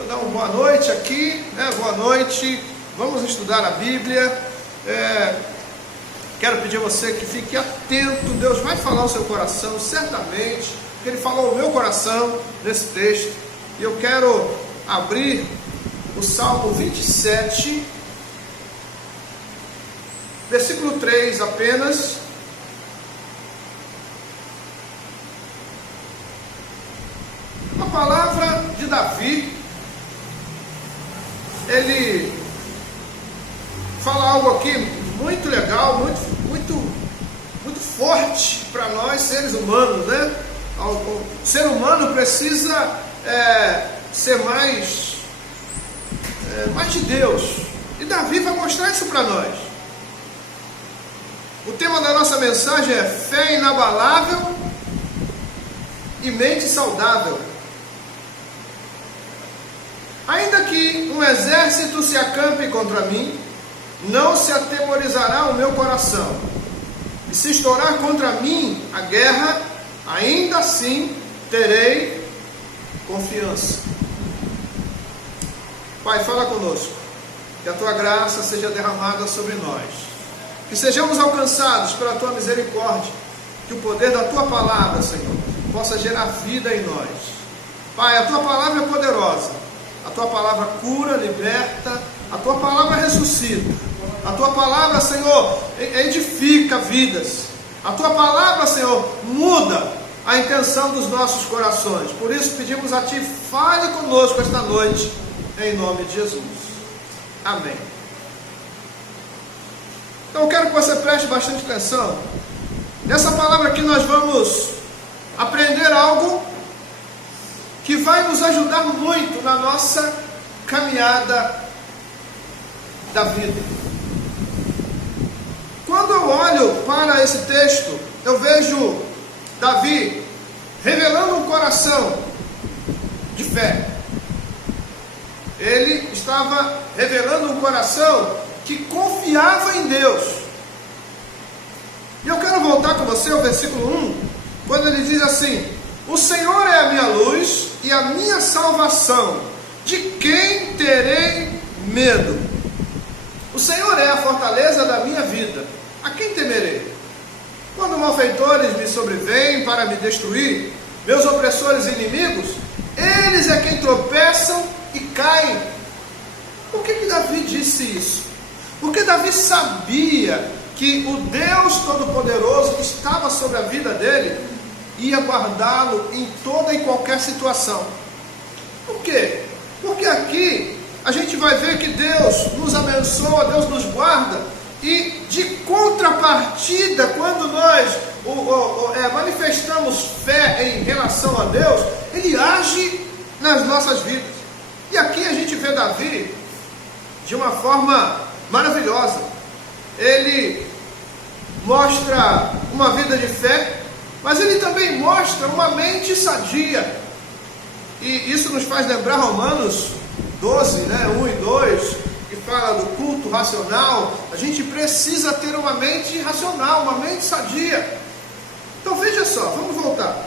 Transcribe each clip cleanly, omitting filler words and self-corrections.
Deixa eu dar uma boa noite aqui, né? Boa noite, vamos estudar a Bíblia. Quero pedir a você que fique atento. Deus vai falar o seu coração, certamente, porque Ele falou o meu coração nesse texto. E eu quero abrir o Salmo 27, versículo 3 apenas. Uma palavra de Davi. Ele fala algo aqui muito legal, muito forte para nós seres humanos, né? O ser humano precisa ser mais de Deus. E Davi vai mostrar isso para nós. O tema da nossa mensagem é fé inabalável e mente saudável. Ainda que um exército se acampe contra mim, não se atemorizará o meu coração. E se estourar contra mim a guerra, ainda assim terei confiança. Pai, fala conosco. Que a Tua graça seja derramada sobre nós. Que sejamos alcançados pela Tua misericórdia. Que o poder da Tua palavra, Senhor, possa gerar vida em nós. Pai, a Tua palavra é poderosa. A Tua palavra cura, liberta. A Tua palavra ressuscita. A Tua palavra, Senhor, edifica vidas. A Tua palavra, Senhor, muda a intenção dos nossos corações. Por isso pedimos a Ti, fale conosco esta noite, em nome de Jesus. Amém. Então eu quero que você preste bastante atenção. Nessa palavra aqui nós vamos aprender algo que vai nos ajudar muito na nossa caminhada da vida. Quando eu olho para esse texto, eu vejo Davi revelando um coração de fé. Ele estava revelando um coração que confiava em Deus. E eu quero voltar com você ao versículo 1, quando ele diz assim: o Senhor é a minha luz e a minha salvação, de quem terei medo? O Senhor é a fortaleza da minha vida, a quem temerei? Quando malfeitores me sobrevêm para me destruir, meus opressores e inimigos, eles é quem tropeçam e caem. Por que Davi disse isso? Porque Davi sabia que o Deus Todo-Poderoso que estava sobre a vida dele ia guardá-lo em toda e qualquer situação. Por quê? Porque aqui a gente vai ver que Deus nos abençoa, Deus nos guarda, e de contrapartida, quando nós manifestamos fé em relação a Deus, Ele age nas nossas vidas. E aqui a gente vê Davi de uma forma maravilhosa. Ele mostra uma vida de fé, mas ele também mostra uma mente sadia. E isso nos faz lembrar Romanos 12, 1 e 2, que fala do culto racional. A gente precisa ter uma mente racional, uma mente sadia. Então veja só, vamos voltar.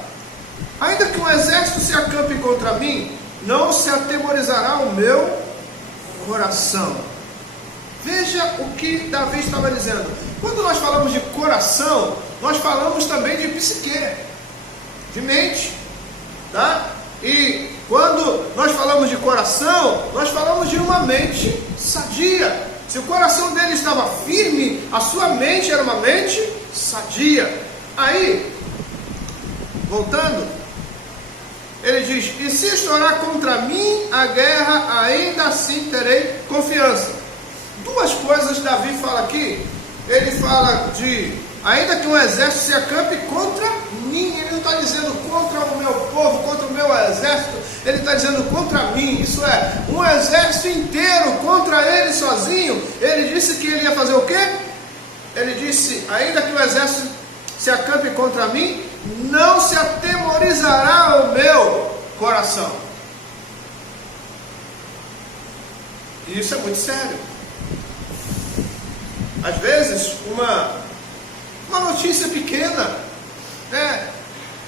Ainda que um exército se acampe contra mim, não se atemorizará o meu coração. Veja o que Davi estava dizendo. Quando nós falamos de coração, nós falamos também de psique, de mente, tá? E quando nós falamos de coração, nós falamos de uma mente sadia. Se o coração dele estava firme, a sua mente era uma mente sadia. Aí, voltando, ele diz: e se estourar contra mim a guerra, ainda assim terei confiança. Duas coisas Davi fala aqui. Ele fala de, ainda que um exército se acampe contra mim. Ele não está dizendo contra o meu povo, contra o meu exército. Ele está dizendo contra mim. Isso é, um exército inteiro contra ele sozinho. Ele disse que ele ia fazer o quê? Ele disse, ainda que o exército se acampe contra mim, não se atemorizará o meu coração. E isso é muito sério. Às vezes, uma notícia pequena, né?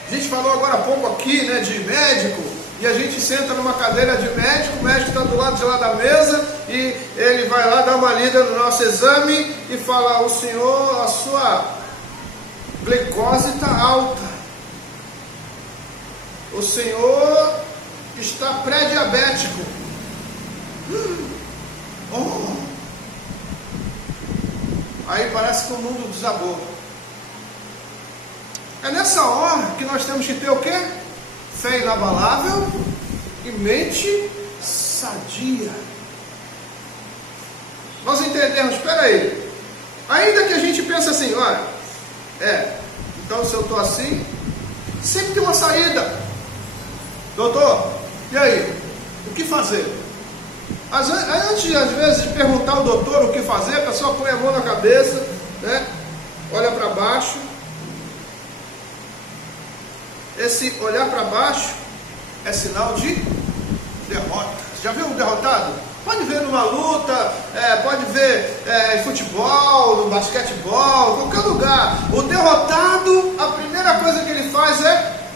A gente falou agora há pouco aqui, né, de médico e a gente senta numa cadeira de médico, o médico está do lado de lá da mesa, e ele vai lá dar uma lida no nosso exame e fala: o senhor, a sua glicose está alta, o senhor está pré-diabético. Oh. Aí parece que o mundo desabou. É nessa hora que nós temos que ter o quê? Fé inabalável e mente sadia. Nós entendemos, espera aí, ainda que a gente pense assim, olha, então se eu estou assim, sempre tem uma saída. Doutor, e aí? O que fazer? Antes, às vezes, de perguntar ao doutor o que fazer, a pessoa põe a mão na cabeça, né? Olha para baixo. Esse olhar para baixo é sinal de derrota. Já viu um derrotado? Pode ver numa luta, pode ver em futebol, no basquetebol, em qualquer lugar. O derrotado, a primeira coisa que ele faz é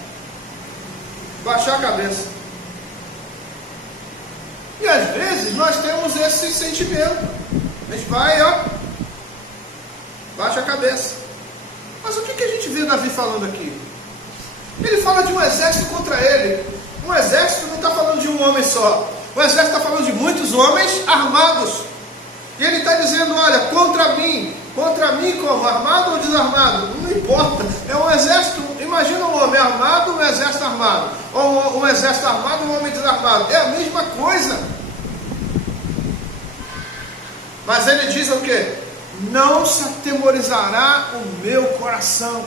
baixar a cabeça. E às vezes nós temos esse sentimento. A gente vai, baixa a cabeça. Mas o que a gente vê Davi falando aqui? Ele fala de um exército contra ele. Um exército não está falando de um homem só. O exército está falando de muitos homens armados. E ele está dizendo, olha, contra mim como? Armado ou desarmado? Não importa. É um exército. Imagina um homem armado, um exército armado. Ou um exército armado, um homem desarmado. É a mesma coisa. Mas ele diz o quê? Não se atemorizará o meu coração.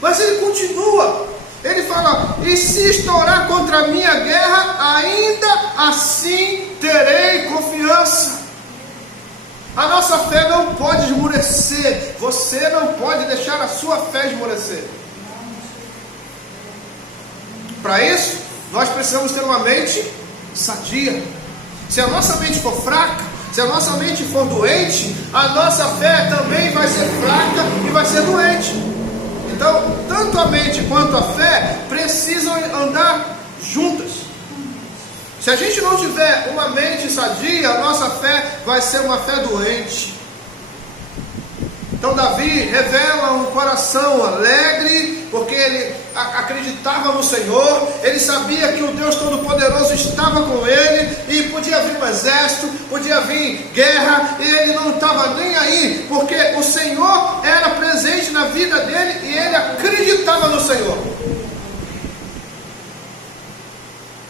Mas ele continua. Ele fala, e se estourar contra a minha guerra, ainda assim terei confiança. A nossa fé não pode esmorecer. Você não pode deixar a sua fé esmorecer. Para isso, nós precisamos ter uma mente sadia. Se a nossa mente for fraca, se a nossa mente for doente, a nossa fé também vai ser fraca e vai ser doente. Então, tanto a mente quanto a fé precisam andar juntas. Se a gente não tiver uma mente sadia, a nossa fé vai ser uma fé doente. Então Davi revela um coração alegre, porque ele acreditava no Senhor, ele sabia que o Deus Todo-Poderoso estava com ele, e podia vir um exército, podia vir guerra, e ele não estava nem aí, porque o Senhor era presente na vida dele, e ele acreditava no Senhor.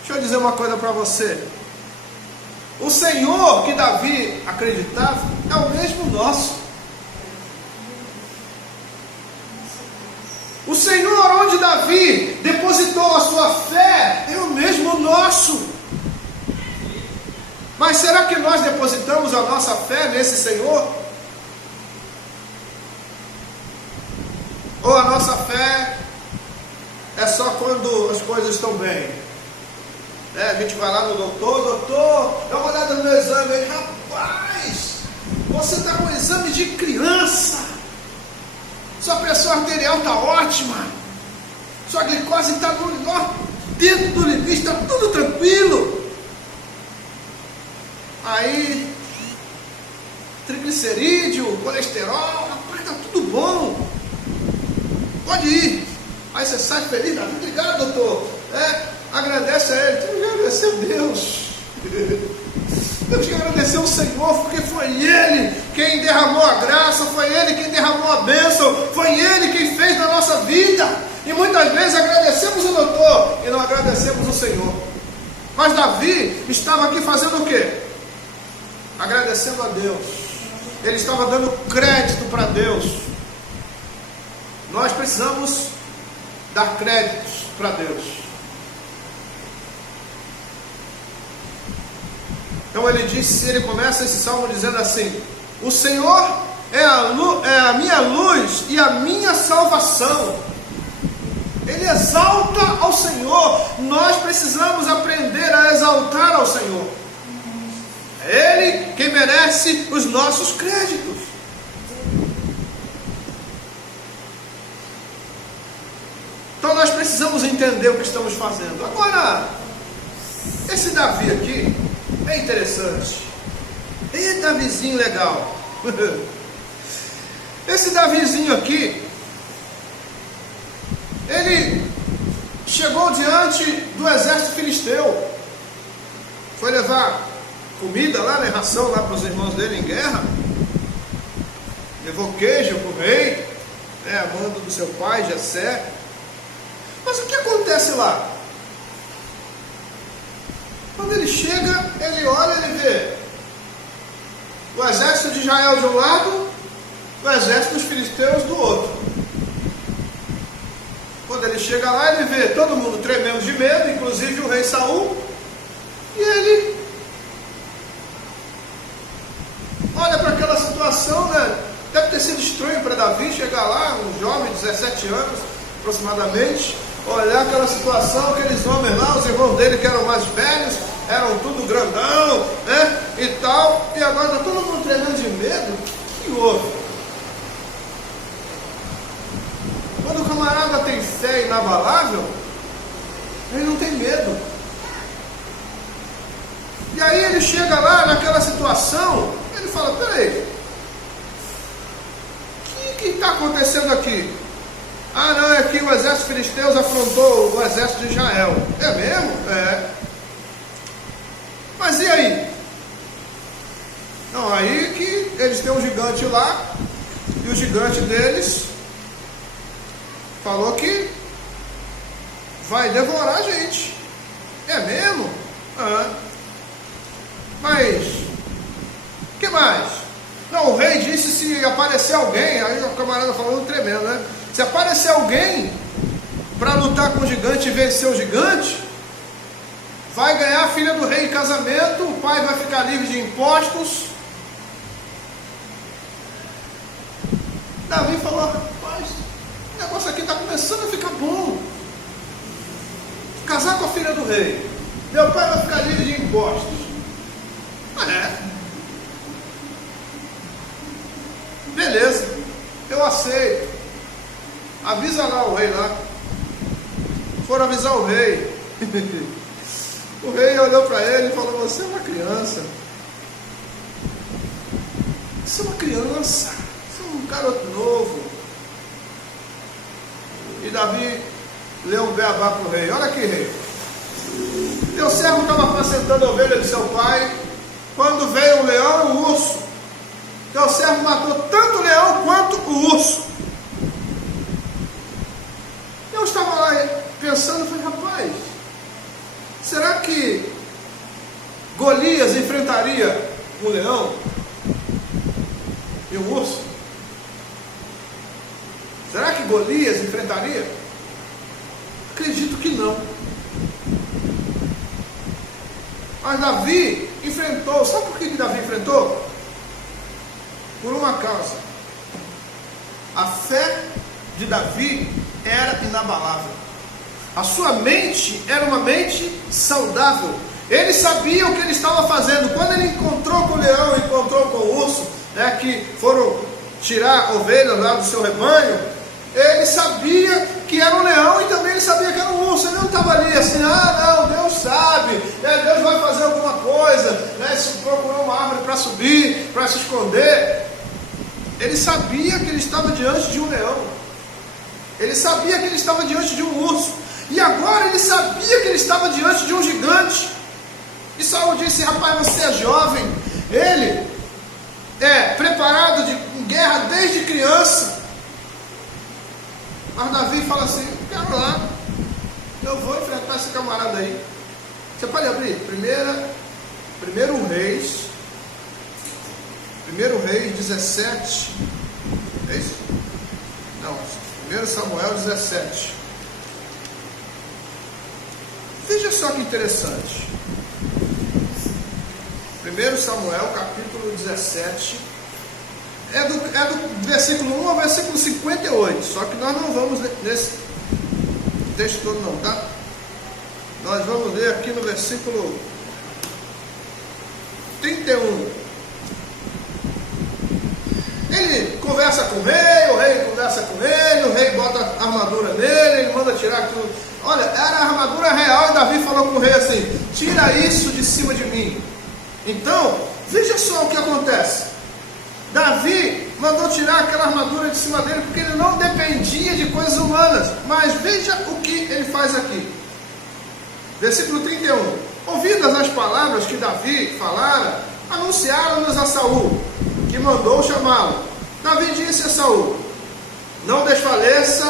Deixa eu dizer uma coisa para você. O Senhor que Davi acreditava é o mesmo nosso. O Senhor onde Davi depositou a sua fé é o mesmo nosso. Mas será que nós depositamos a nossa fé nesse Senhor? Ou a nossa fé é só quando as coisas estão bem? A gente vai lá no doutor, dá uma olhada no meu exame. Ele, rapaz, você está com um exame de criança. Sua pressão arterial está ótima. Sua glicose está dentro do limite, está tudo tranquilo. Aí, triglicerídeo, colesterol, rapaz, está tudo bom. Pode ir. Aí você sai feliz, obrigado, doutor. Agradece a ele. Tem que agradecer a Deus. Temos que agradecer ao Senhor, porque foi Ele quem derramou a graça, foi Ele quem derramou a bênção, foi Ele quem fez na nossa vida. E muitas vezes agradecemos o doutor e não agradecemos o Senhor. Mas Davi estava aqui fazendo o quê? Agradecendo a Deus. Ele estava dando crédito para Deus. Nós precisamos dar créditos para Deus. Então ele começa esse salmo dizendo assim: o Senhor é a minha luz e a minha salvação. Ele exalta ao Senhor. Nós precisamos aprender a exaltar ao Senhor. É Ele quem merece os nossos créditos. Então nós precisamos entender o que estamos fazendo. Agora, esse Davi aqui é interessante. E Davizinho legal. Esse Davizinho aqui, ele chegou diante do exército filisteu. Foi levar comida lá, né, ração lá para os irmãos dele em guerra. Levou queijo para o rei, né, a mando do seu pai, Jessé. Mas o que acontece lá? Quando ele chega, ele olha, ele vê o exército de Israel de um lado, o exército dos filisteus do outro. Quando ele chega lá, ele vê todo mundo tremendo de medo, inclusive o rei Saul, e ele olha para aquela situação, né? Deve ter sido estranho para Davi chegar lá, um jovem de 17 anos aproximadamente, olhar aquela situação, aqueles homens lá, os irmãos dele que eram mais velhos, eram tudo grandão, né, e tal, e agora está todo mundo tremendo de medo. O que houve? Quando o camarada tem fé inabalável, ele não tem medo. E aí ele chega lá naquela situação, ele fala, peraí, o que está acontecendo aqui? Ah, não, é que o exército filisteus afrontou o exército de Israel. É mesmo? É. Mas e aí? Não, aí que eles têm um gigante lá, e o gigante deles falou que vai devorar a gente. É mesmo? Ah. Mas, o que mais? Não, o rei disse se aparecer alguém, aí o camarada falando tremendo, né? Se aparecer alguém para lutar com o gigante e vencer o gigante, vai ganhar a filha do rei em casamento, o pai vai ficar livre de impostos. Davi falou, rapaz, o negócio aqui está começando a ficar bom. Casar com a filha do rei, meu pai vai ficar livre de impostos. Beleza, eu aceito. Avisa lá o rei lá. Foram avisar o rei. O rei olhou para ele e falou, você é uma criança. Você é uma criança. Você é um garoto novo. E Davi leu um beabá para o rei. Olha aqui, rei. Teu servo estava apacentando a ovelha de seu pai, quando veio um leão e um urso. Teu servo matou tanto o leão quanto o urso. Eu estava lá pensando, falei, rapaz, será que Golias enfrentaria um leão e um urso? Será que Golias enfrentaria? Acredito que não. Mas Davi enfrentou. Sabe por que Davi enfrentou? Por uma causa. A fé de Davi era inabalável. A sua mente era uma mente saudável. Ele sabia o que ele estava fazendo. Quando ele encontrou com o leão, encontrou com o urso, né, que foram tirar ovelhas lá do seu rebanho, ele sabia que era um leão e também ele sabia que era um urso. Ele não estava ali assim, ah não, Deus sabe, né, Deus vai fazer alguma coisa, né, se procurou uma árvore para subir, para se esconder. Ele sabia que ele estava diante de um leão. Ele sabia que ele estava diante de um urso. E agora ele sabia que ele estava diante de um gigante. E Saul disse, rapaz, você é jovem. Ele é preparado em guerra desde criança. Mas Davi fala assim, quero lá, eu vou enfrentar esse camarada aí. Você pode abrir? Primeiro Reis 17. É isso? Não, 1 Samuel 17. Veja só que interessante. 1 Samuel capítulo 17. É do versículo 1 ao versículo 58. Só que nós não vamos nesse texto todo não, tá? Nós vamos ler aqui no versículo 31. Ele conversa com o rei conversa com ele, o rei bota a armadura nele, ele manda tirar tudo. Olha, era a armadura real e Davi falou com o rei assim: tira isso de cima de mim. Então, veja só o que acontece. Davi mandou tirar aquela armadura de cima dele porque ele não dependia de coisas humanas. Mas veja o que ele faz aqui. Versículo 31. Ouvidas as palavras que Davi falara, anunciaram-nos a Saul, que mandou chamá-lo. Davi disse a Saul: não desfaleça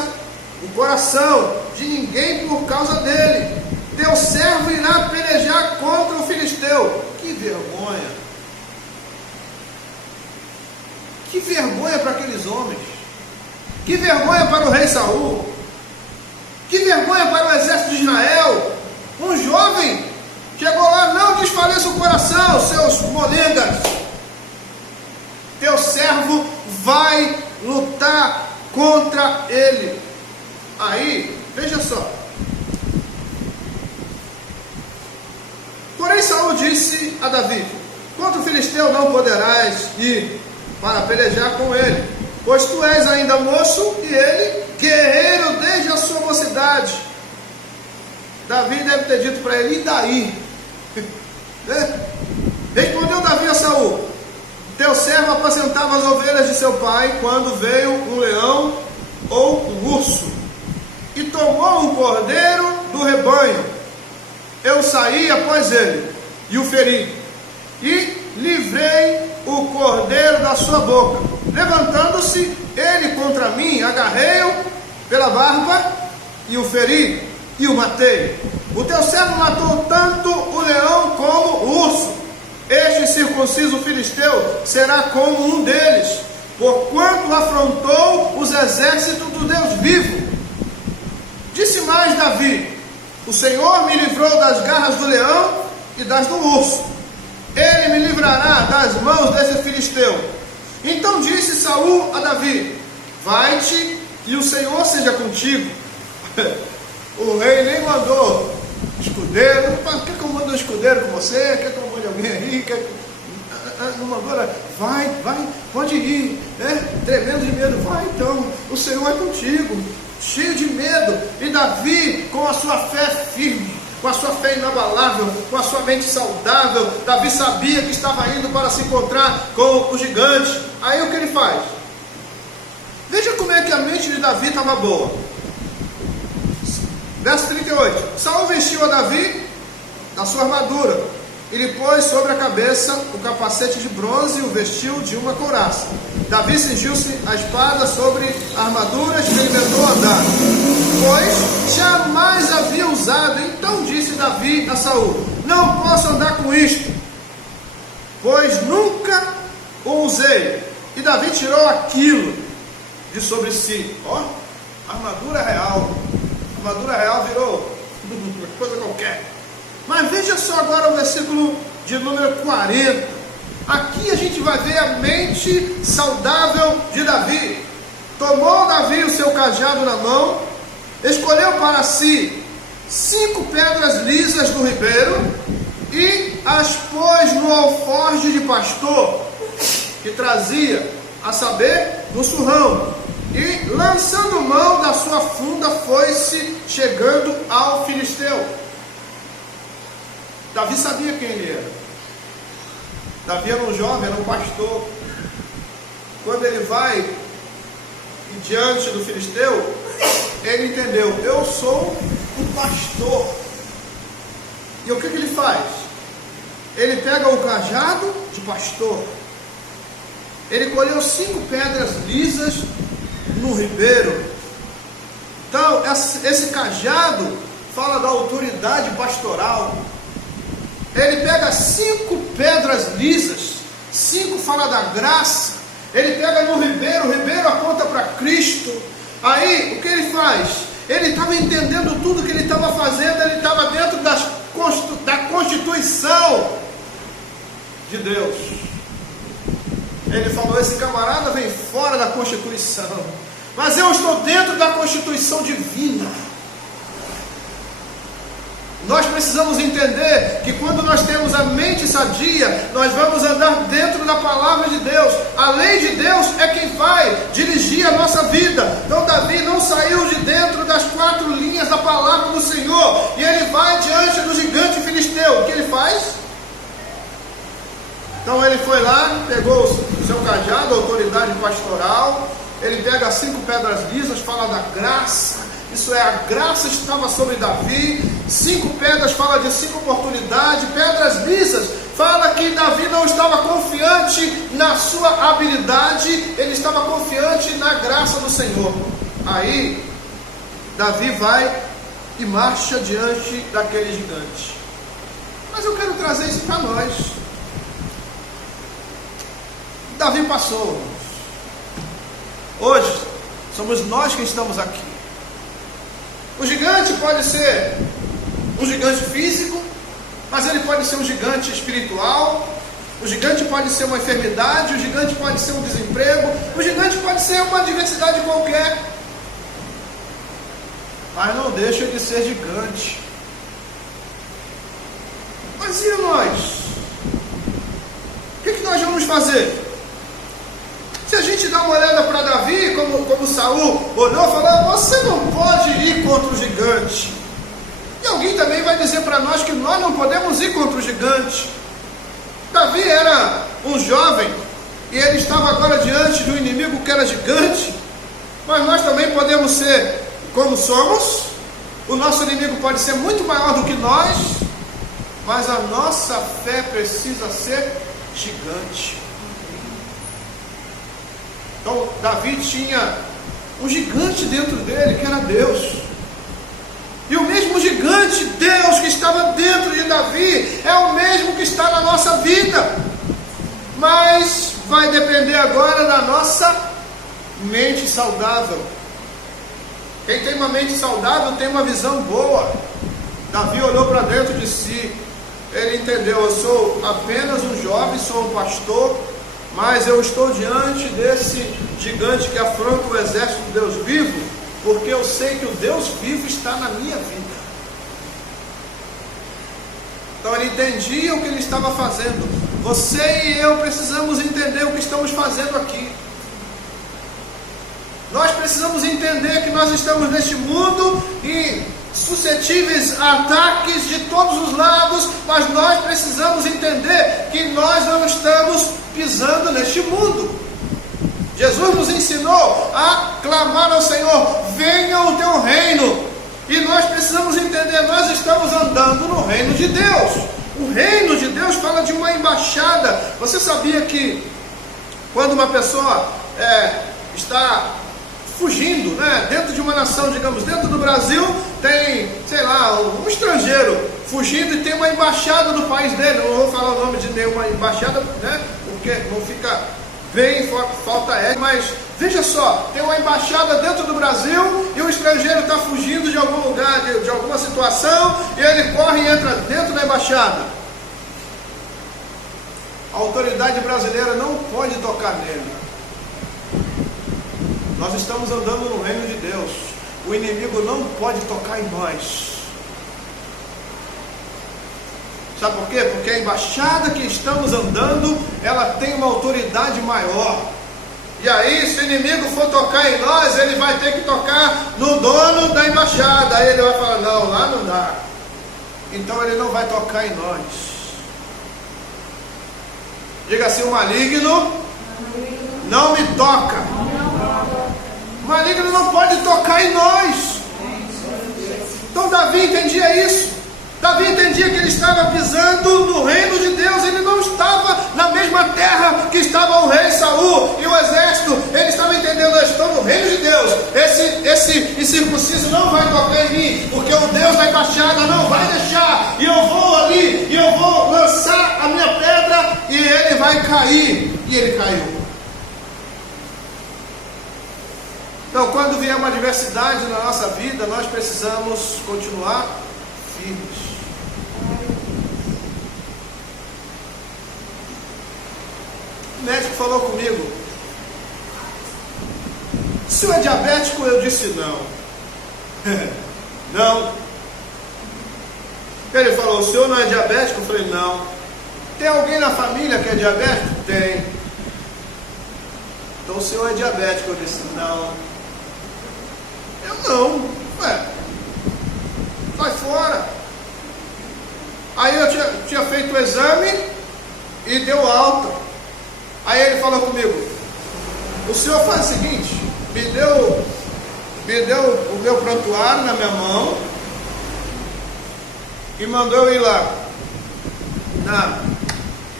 o coração de ninguém por causa dele. Teu servo irá pelejar contra o filisteu. Que vergonha! Que vergonha para aqueles homens! Que vergonha para o rei Saul! Que vergonha para o exército de Israel! Um jovem chegou lá: não desfaleça o coração, seus molengas. Teu servo vai lutar contra ele. Aí, veja só. Porém Saul disse a Davi: contra o filisteu não poderás ir para pelejar com ele, pois tu és ainda moço e ele guerreiro desde a sua mocidade. Davi deve ter dito para ele: e daí? Respondeu Davi a Saul: teu servo apacentava as ovelhas de seu pai quando veio um leão ou um urso e tomou um cordeiro do rebanho. Eu saí após ele e o feri e livrei o cordeiro da sua boca. Levantando-se ele contra mim, agarrei-o pela barba e o feri e o matei. O teu servo matou tanto o leão como o urso. Este circunciso filisteu será como um deles, porquanto afrontou os exércitos do Deus vivo. Disse mais Davi: o Senhor me livrou das garras do leão e das do urso. Ele me livrará das mãos desse filisteu. Então disse Saul a Davi: vai-te e o Senhor seja contigo. O rei nem mandou escudeiro. Quer que eu mande um escudeiro com você? Quer que eu mande alguém aí? Não mandou? Vai, pode ir. Tremendo de medo. Vai então, o Senhor é contigo. Cheio de medo. E Davi, com a sua fé firme, com a sua fé inabalável, com a sua mente saudável, Davi sabia que estava indo para se encontrar com o gigante. Aí o que ele faz? Veja como é que a mente de Davi estava boa. Verso 38. Saul vestiu a Davi da sua armadura e lhe pôs sobre a cabeça o capacete de bronze e o vestiu de uma couraça. Davi cingiu-se a espada sobre a armadura e experimentou andar, pois jamais havia usado. Então disse Davi a Saul: não posso andar com isto, pois nunca o usei. E Davi tirou aquilo de sobre si. Armadura real. Armadura real virou coisa qualquer. Mas veja só agora o versículo de número 40. Aqui a gente vai ver a mente saudável de Davi. Tomou Davi o seu cajado na mão, escolheu para si 5 pedras lisas do ribeiro e as pôs no alforje de pastor que trazia, a saber, no surrão. E lançando mão da sua funda, foi-se chegando ao filisteu. Davi sabia quem ele era. Davi era um jovem, era um pastor. Quando ele vai diante do filisteu, ele entendeu: eu sou um pastor. E o que ele faz? Ele pega o cajado de pastor. Ele colheu 5 pedras lisas no ribeiro. Então esse cajado fala da autoridade pastoral. Ele pega 5 pedras lisas, 5 fala da graça. Ele pega no ribeiro, o ribeiro aponta para Cristo. Aí o que ele faz? Ele estava entendendo tudo que ele estava fazendo. Ele estava dentro da Constituição de Deus. Ele falou: esse camarada vem fora da Constituição, mas eu estou dentro da Constituição divina. Nós precisamos entender que quando nós temos a mente sadia, nós vamos andar dentro da palavra de Deus. A lei de Deus é quem vai dirigir a nossa vida. Então Davi não saiu de dentro das 4 linhas da palavra do Senhor, e ele vai diante do gigante filisteu. O que ele faz? Então ele foi lá, pegou o seu cajado, a autoridade pastoral, ele pega 5 pedras lisas, fala da graça. Isso é, a graça estava sobre Davi. 5 pedras fala de 5 oportunidades. Pedras lisas fala que Davi não estava confiante na sua habilidade, ele estava confiante na graça do Senhor. Aí Davi vai e marcha diante daquele gigante. Mas eu quero trazer isso para nós. Davi passou. Hoje somos nós que estamos aqui. O gigante pode ser um gigante físico, mas ele pode ser um gigante espiritual. O gigante pode ser uma enfermidade, o gigante pode ser um desemprego, o gigante pode ser uma adversidade qualquer. Mas não deixa de ser gigante. Mas e nós? O que nós vamos fazer? Se a gente dá uma olhada para Davi, como Saul olhou e falou, você não pode ir contra o gigante. E alguém também vai dizer para nós que nós não podemos ir contra o gigante. Davi era um jovem, e ele estava agora diante de um inimigo que era gigante. Mas nós também podemos ser como somos. O nosso inimigo pode ser muito maior do que nós, mas a nossa fé precisa ser gigante. Então Davi tinha um gigante dentro dele, que era Deus. E o mesmo gigante, Deus, que estava dentro de Davi, é o mesmo que está na nossa vida. Mas vai depender agora da nossa mente saudável. Quem tem uma mente saudável tem uma visão boa. Davi olhou para dentro de si. Ele entendeu, eu sou apenas um jovem, sou um pastor, mas eu estou diante desse gigante que afronta o exército do Deus vivo, porque eu sei que o Deus vivo está na minha vida. Então ele entendia o que ele estava fazendo. Você e eu precisamos entender o que estamos fazendo aqui. Nós precisamos entender que nós estamos neste mundo e suscetíveis a ataques de todos os lados, mas nós precisamos entender que nós não estamos pisando neste mundo. Jesus nos ensinou a clamar ao Senhor, venha o teu reino, e nós precisamos entender, nós estamos andando no reino de Deus. O reino de Deus fala de uma embaixada. Você sabia que quando uma pessoa está fugindo, dentro de uma nação, digamos, dentro do Brasil, tem, sei lá, um estrangeiro fugindo e tem uma embaixada do país dele. Eu não vou falar o nome de nenhuma embaixada, porque não fica bem, falta mas veja só, tem uma embaixada dentro do Brasil e o estrangeiro está fugindo de algum lugar, de alguma situação, e ele corre e entra dentro da embaixada. A autoridade brasileira não pode tocar nele. Nós estamos andando no reino de Deus. O inimigo não pode tocar em nós. Sabe por quê? Porque a embaixada que estamos andando, ela tem uma autoridade maior. E aí, se o inimigo for tocar em nós, ele vai ter que tocar no dono da embaixada. Aí ele vai falar, não, lá não dá. Então ele não vai tocar em nós. Diga assim, o maligno não me toca. O maligno não pode tocar em nós. Então Davi entendia isso. Davi entendia que ele estava pisando no reino de Deus. Ele não estava na mesma terra que estava o rei Saul e o exército. Ele estava entendendo, eu estou no reino de Deus. Esse incircunciso não vai tocar em mim, porque o Deus da embaixada não vai deixar. E eu vou ali, e eu vou lançar a minha pedra, e ele vai cair. E ele caiu. Então, quando vier uma adversidade na nossa vida, nós precisamos continuar firmes. O médico falou comigo, o senhor é diabético? Eu disse não. Não. Ele falou, o senhor não é diabético? Eu falei, não. Tem alguém na família que é diabético? Tem. Então o senhor é diabético? Eu disse, não. Eu não. Ué, sai fora. Aí eu tinha feito o exame e deu alta. Aí ele falou comigo, o senhor faz o seguinte, me deu o meu prontuário na minha mão e mandou eu ir lá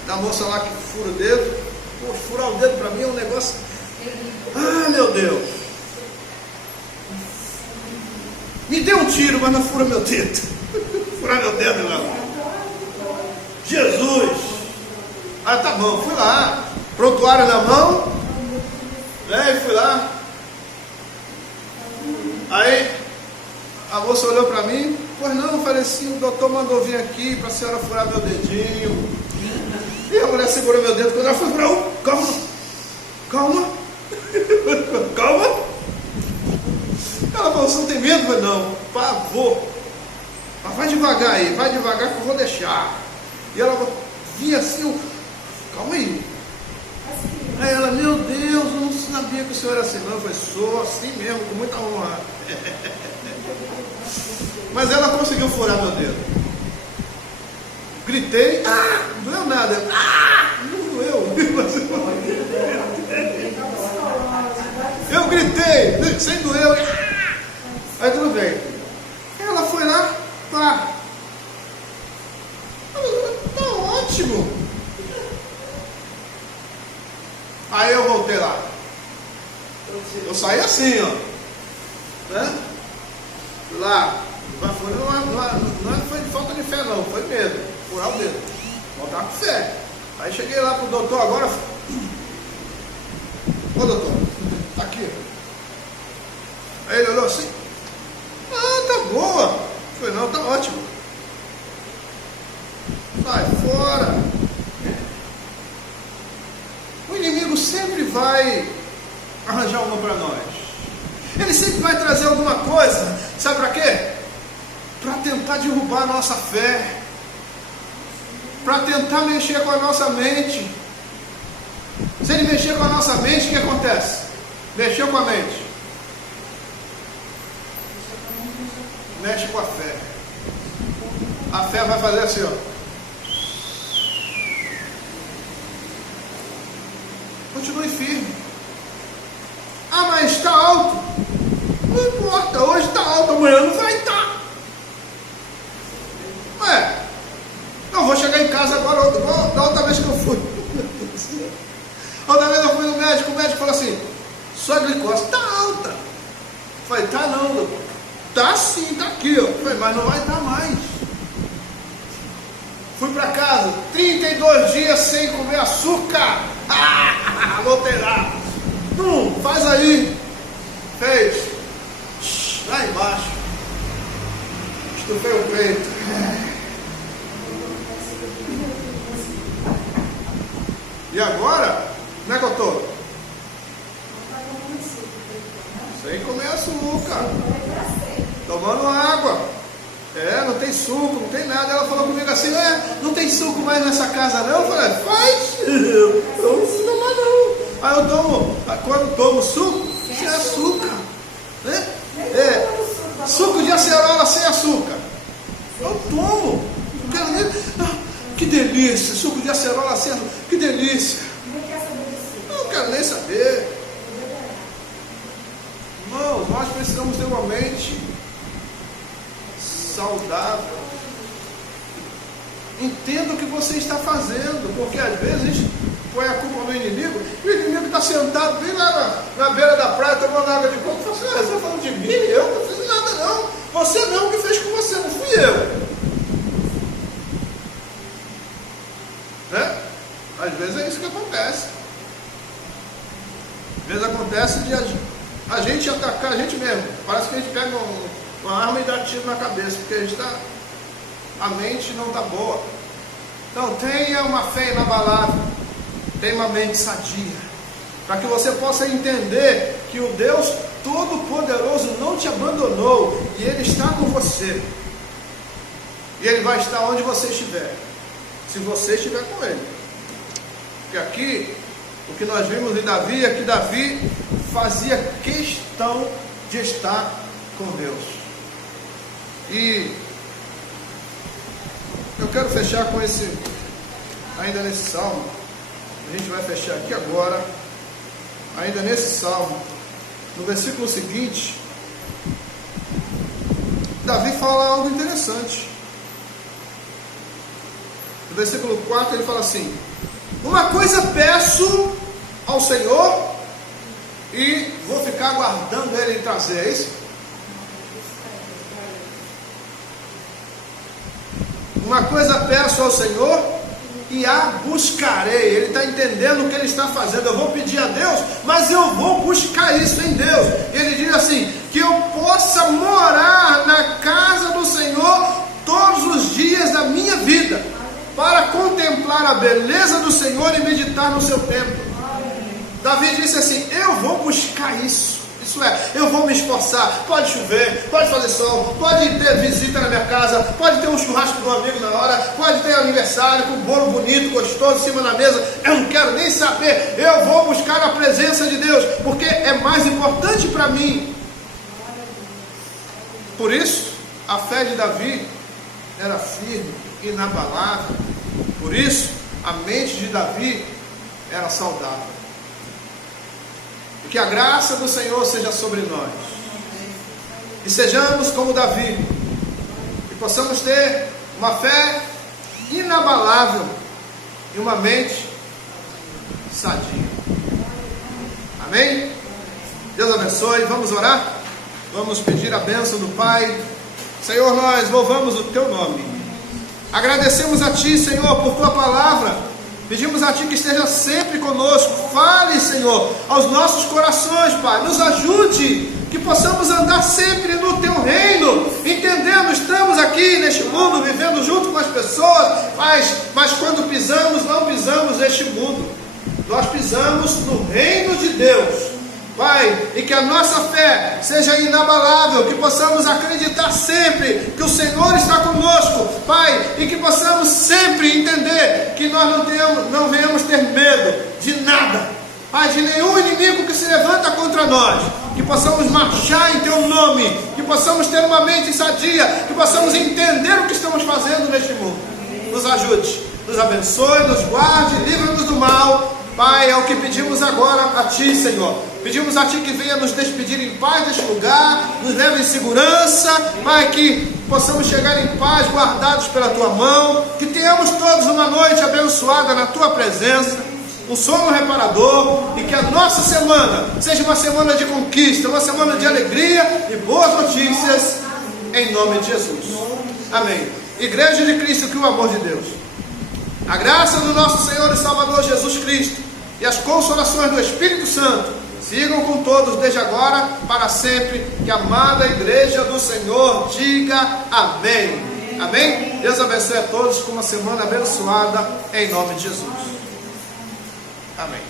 na moça lá que fura o dedo. Pô, furar o dedo pra mim é um negócio, ah, meu Deus, me dê um tiro, mas não fura meu dedo. Furar meu dedo não. Jesus. Ah, tá bom, fui lá, prontuário na mão, né, e fui lá. Aí a moça olhou para mim, pois não, eu falei assim, o doutor mandou vir aqui para a senhora furar meu dedinho. E a mulher segurou meu dedo, quando ela foi para calma, calma. Ela falou, você não tem medo? Eu falei, não, pavor. Mas vai devagar aí, vai devagar que eu vou deixar. E ela vinha assim, calma aí. Aí ela, meu Deus, eu não sabia que o senhor era assim. Não, eu falei, sou assim mesmo, com muita honra. Mas ela conseguiu furar meu dedo. Gritei, não doeu nada. Não doeu. Eu gritei, sem doer. Aí tudo bem. Ela foi lá, pá. Tá ótimo. Aí eu voltei lá. Eu saí assim, ó. Né? Lá. Não foi de falta de fé, não. Foi medo. Furar o dedo. Voltar com fé. Aí cheguei lá pro doutor agora. Ô doutor, tá aqui. Aí ele olhou assim. Tá boa. Eu falei, não, tá ótimo. Sai fora. O inimigo sempre vai arranjar uma para nós. Ele sempre vai trazer alguma coisa. Sabe para quê? Para tentar derrubar a nossa fé. Para tentar mexer com a nossa mente. Se ele mexer com a nossa mente, o que acontece? Mexeu com a mente. Mexe com a fé. A fé vai fazer assim, ó. Continue firme. Mas está alto. Não importa, hoje está alto, amanhã não vai estar. Eu vou chegar em casa agora, da outra vez que eu fui. Outra vez eu fui no médico, o médico falou assim, sua glicose está alta. Eu falei, tá não, doutor. Tá sim, tá aqui, ó. Eu falei, mas não vai estar mais. Fui para casa, 32 dias sem comer açúcar. Voltei lá. Faz aí. Fez. Lá embaixo. Estufei o peito. E agora? Como é que eu tô? Sem comer açúcar. Tomando água. Não tem suco, não tem nada. Ela falou comigo assim, não tem suco mais nessa casa não. Eu falei, faz. Eu não preciso tomar não. Aí eu tomo, quando tomo suco, sem açúcar. Né? Suco de acerola sem açúcar. Eu tomo. Não quero nem... que delícia, suco de acerola sem açúcar. Que delícia. Não quero nem saber. Irmãos, nós precisamos ter uma mente saudável. Entenda o que você está fazendo, porque às vezes a gente põe a culpa no inimigo, e o inimigo está sentado bem lá na beira da praia, tomando água de coco, e fala assim, você está falando de mim? Eu não fiz nada não, você não que fez com você, não fui eu. Né? Às vezes é isso que acontece. Às vezes acontece de a gente atacar a gente mesmo. Parece que a gente pega uma arma e dá tiro na cabeça, porque a mente não está boa. Então tenha uma fé inabalável, tenha uma mente sadia, para que você possa entender que o Deus Todo-Poderoso não te abandonou e Ele está com você. E Ele vai estar onde você estiver, se você estiver com Ele. Porque aqui, o que nós vimos em Davi é que Davi fazia questão de estar com Deus. E eu quero fechar com ainda nesse salmo. A gente vai fechar aqui agora, ainda nesse salmo, no versículo seguinte. Davi fala algo interessante. No versículo 4 ele fala assim: uma coisa peço ao Senhor e vou ficar aguardando Ele trazer. É isso? Uma coisa peço ao Senhor e a buscarei. Ele está entendendo o que ele está fazendo. Eu vou pedir a Deus, mas eu vou buscar isso em Deus. Ele diz assim: que eu possa morar na casa do Senhor todos os dias da minha vida, para contemplar a beleza do Senhor e meditar no seu templo. Davi disse assim: eu vou buscar isso. Isso é, eu vou me esforçar. Pode chover, pode fazer sol, pode ter visita na minha casa, pode ter um churrasco do amigo na hora, pode ter aniversário com bolo bonito, gostoso em cima da mesa. Eu não quero nem saber. Eu vou buscar a presença de Deus, porque é mais importante para mim. Por isso, a fé de Davi era firme, inabalável. Por isso, a mente de Davi era saudável. E que a graça do Senhor seja sobre nós. E sejamos como Davi. E possamos ter uma fé inabalável e uma mente sadia. Amém? Deus abençoe. Vamos orar? Vamos pedir a bênção do Pai. Senhor, nós louvamos o Teu nome. Agradecemos a Ti, Senhor, por Tua palavra. Pedimos a Ti que esteja sempre conosco. Fale, Senhor, aos nossos corações, Pai. Nos ajude, que possamos andar sempre no Teu reino, entendendo, estamos aqui neste mundo, vivendo junto com as pessoas, mas quando pisamos, não pisamos neste mundo. Nós pisamos no reino de Deus. Pai, e que a nossa fé seja inabalável, que possamos acreditar sempre que o Senhor está conosco, Pai, e que possamos sempre entender que nós não venhamos ter medo de nada, Pai, de nenhum inimigo que se levanta contra nós, que possamos marchar em Teu nome, que possamos ter uma mente sadia, que possamos entender o que estamos fazendo neste mundo. Nos ajude, nos abençoe, nos guarde, livra-nos do mal. Pai, é o que pedimos agora a Ti, Senhor. Pedimos a Ti que venha nos despedir em paz deste lugar, nos leve em segurança, Pai, que possamos chegar em paz, guardados pela Tua mão, que tenhamos todos uma noite abençoada na Tua presença, um sono reparador, e que a nossa semana seja uma semana de conquista, uma semana de alegria e boas notícias, em nome de Jesus. Amém. Igreja de Cristo, que o amor de Deus, a graça do nosso Senhor e Salvador Jesus Cristo e as consolações do Espírito Santo sigam com todos desde agora para sempre. Que a amada igreja do Senhor diga amém. Amém? Deus abençoe a todos com uma semana abençoada em nome de Jesus. Amém.